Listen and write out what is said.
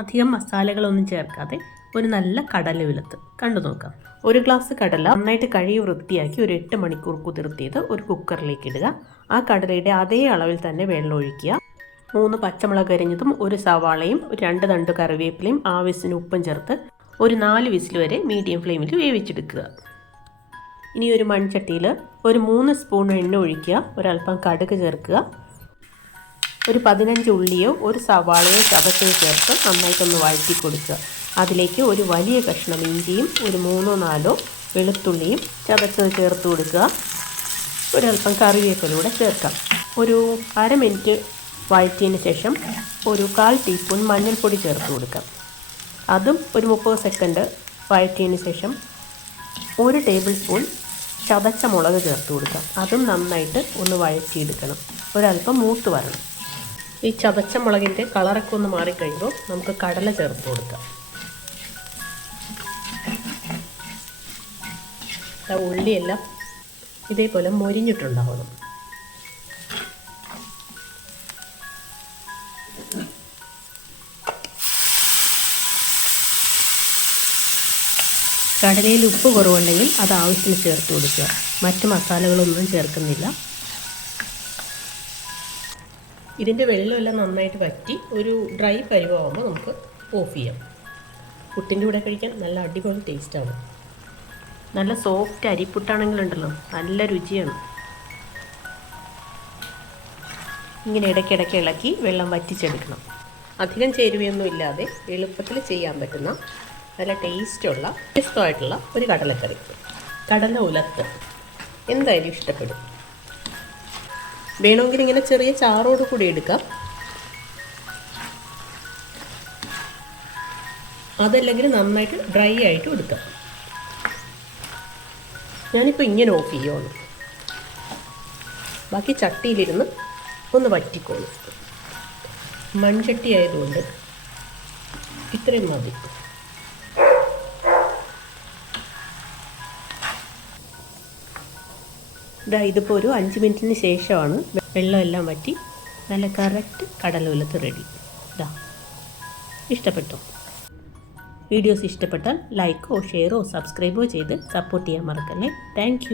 അധികം മസാലകളൊന്നും ചേർക്കാതെ ഒരു നല്ല കടല ഉലത്ത് കണ്ടു നോക്കാം. ഒരു ഗ്ലാസ് കടല നന്നായിട്ട് കഴുകി വൃത്തിയാക്കി ഒരു 8 മണിക്കൂർ കുതിർത്തിയത് ഒരു കുക്കറിലേക്ക് ഇടുക. ആ കടലയുടെ അതേ അളവിൽ തന്നെ വെള്ളം ഒഴിക്കുക. 3 പച്ചമുളക് അരിഞ്ഞതും ഒരു സവാളയും 2 തണ്ട് കറിവേപ്പിലയും ആവശ്യത്തിന് ഉപ്പും ചേർത്ത് ഒരു 4 വിസിൽ വരെ മീഡിയം ഫ്ലെയിമിൽ വേവിച്ചെടുക്കുക. ഇനി ഒരു മൺചട്ടിയിൽ ഒരു 3 സ്പൂൺ എണ്ണ ഒഴിക്കുക. ഒരൽപ്പം കടുക് ചേർക്കുക. ഒരു 15 ഉള്ളിയോ ഒരു സവാളയോ ചതച്ചത് ചേർത്ത് നന്നായിട്ടൊന്ന് വഴറ്റി കൊടുക്കുക. അതിലേക്ക് ഒരു വലിയ കഷ്ണം ഇഞ്ചിയും ഒരു 3-4 വെളുത്തുള്ളിയും ചതച്ചത് ചേർത്ത് കൊടുക്കുക. ഒരൽപ്പം കറിവേപ്പിലൂടെ ചേർക്കാം. ഒരു അര മിനിറ്റ് വഴറ്റിയതിന് ശേഷം ഒരു 1/4 ടീസ്പൂൺ മഞ്ഞൾപ്പൊടി ചേർത്ത് കൊടുക്കാം. അതും ഒരു 30 സെക്കൻഡ് വഴറ്റിയതിന് ശേഷം 1 ടേബിൾ സ്പൂൺ ചതച്ച മുളക് ചേർത്ത് കൊടുക്കാം. അതും നന്നായിട്ട് ഒന്ന് വഴറ്റിയെടുക്കണം. ഒരൽപ്പം മൂത്ത് വരണം. ഈ ചതച്ച മുളകിൻ്റെ കളറൊക്കെ ഒന്ന് മാറിക്കഴിയുമ്പോൾ നമുക്ക് കടല ചേർത്ത് കൊടുക്കാം. ഉള്ളിയെല്ലാം ഇതേപോലെ മൊരിഞ്ഞിട്ടുണ്ടാവണം. കടലയിൽ ഉപ്പ് കുറവുണ്ടെങ്കിൽ അത് ആവശ്യത്തിന് ചേർത്ത് കൊടുക്കുക. മറ്റ് മസാലകളൊന്നും ചേർക്കുന്നില്ല. ഇതിൻ്റെ വെള്ളമെല്ലാം നന്നായിട്ട് വറ്റി ഒരു ഡ്രൈ പരുവാകുമ്പോൾ നമുക്ക് ഓഫ് ചെയ്യാം. പുട്ടിൻ്റെ കൂടെ കഴിക്കാൻ നല്ല അടിപൊളി ടേസ്റ്റാണ്. നല്ല സോഫ്റ്റ് അരിപ്പുട്ടാണെങ്കിലുണ്ടല്ലോ നല്ല രുചിയാണ്. ഇങ്ങനെ ഇടയ്ക്കിടയ്ക്ക് ഇളക്കി വെള്ളം വറ്റിച്ചെടുക്കണം. അധികം ചേരുവയൊന്നും ഇല്ലാതെ എളുപ്പത്തിൽ ചെയ്യാൻ പറ്റുന്ന നല്ല ടേസ്റ്റുള്ള വ്യത്യസ്തമായിട്ടുള്ള ഒരു കടലക്കറി, കടല ഉലത്ത്. എന്തായാലും ഇഷ്ടപ്പെടും. വേണമെങ്കിൽ ഇങ്ങനെ ചെറിയ ചാറോട് കൂടി എടുക്കാം. അതല്ലെങ്കിൽ നന്നായിട്ട് ഡ്രൈ ആയിട്ട് എടുക്കാം. ഞാനിപ്പോൾ ഇങ്ങനെ ഓഫ് ചെയ്യുവാണ്. ബാക്കി ചട്ടിയിലിരുന്ന് ഒന്ന് വറ്റിക്കോളൂ. മൺചട്ടി ആയതുകൊണ്ട് ഇത്രയും മതി. ഇതിപ്പോൾ ഒരു 5 മിനിറ്റിന് ശേഷമാണ് വെള്ളമെല്ലാം വറ്റി നല്ല കറക്റ്റ് കടല ഉലത്ത് റെഡി. ഇഷ്ടപ്പെട്ടോ? വീഡിയോസ് ഇഷ്ടപ്പെട്ടാൽ ലൈക്കോ ഷെയറോ സബ്സ്ക്രൈബോ ചെയ്ത് സപ്പോർട്ട് ചെയ്യാൻ മറക്കല്ലേ. താങ്ക്